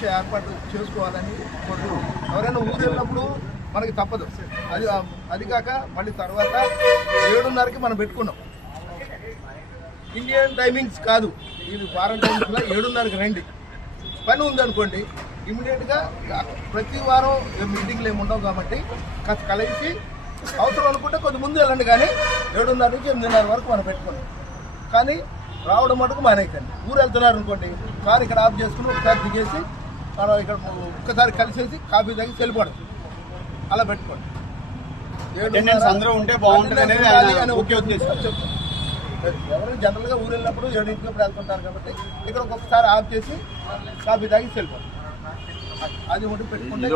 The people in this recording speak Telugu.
వచ్చే ఏర్పాటు చేసుకోవాలని కోరుతున్నాం. ఎవరైనా ఊరు వెళ్ళినప్పుడు మనకి తప్పదు. అది కాక మళ్ళీ తర్వాత 7:30కి మనం పెట్టుకున్నాం. ఇండియన్ టైమింగ్స్ కాదు, ఇది ఫారెన్ టైమింగ్స్లో 7:30కి రండి. పని ఉందనుకోండి ఇమీడియట్గా ప్రతి వారం మీటింగ్లు ఏమి ఉండవు కాబట్టి కాస్త కలిసి అవసరం అనుకుంటే కొద్ది ముందు వెళ్ళండి. కానీ 7:30 నుంచి 8:30 వరకు మనం పెట్టుకోండి. కానీ రావడం మటుకు మానేకండి. ఊరు వెళ్తున్నారు అనుకోండి, కారు ఇక్కడ ఆఫ్ చేసుకుని ఒకసారి దిగేసి మనం ఇక్కడ ఒక్కసారి కలిసేసి కాఫీ తాగి వెళ్ళిపోవడం, అలా పెట్టుకోండి. అందరూ ఉంటే బాగుంటుంది అనేది ముఖ్య ఉద్దేశం. ఎవరైనా జనరల్గా ఊరు వెళ్ళినప్పుడు 7:00 వెళ్తుంటారు కాబట్టి ఇక్కడ ఒక్కొక్కసారి ఆఫ్ చేసి కాఫీ తాగి వెళ్ళిపోవడం, అది ఒకటి పెట్టుకుంటే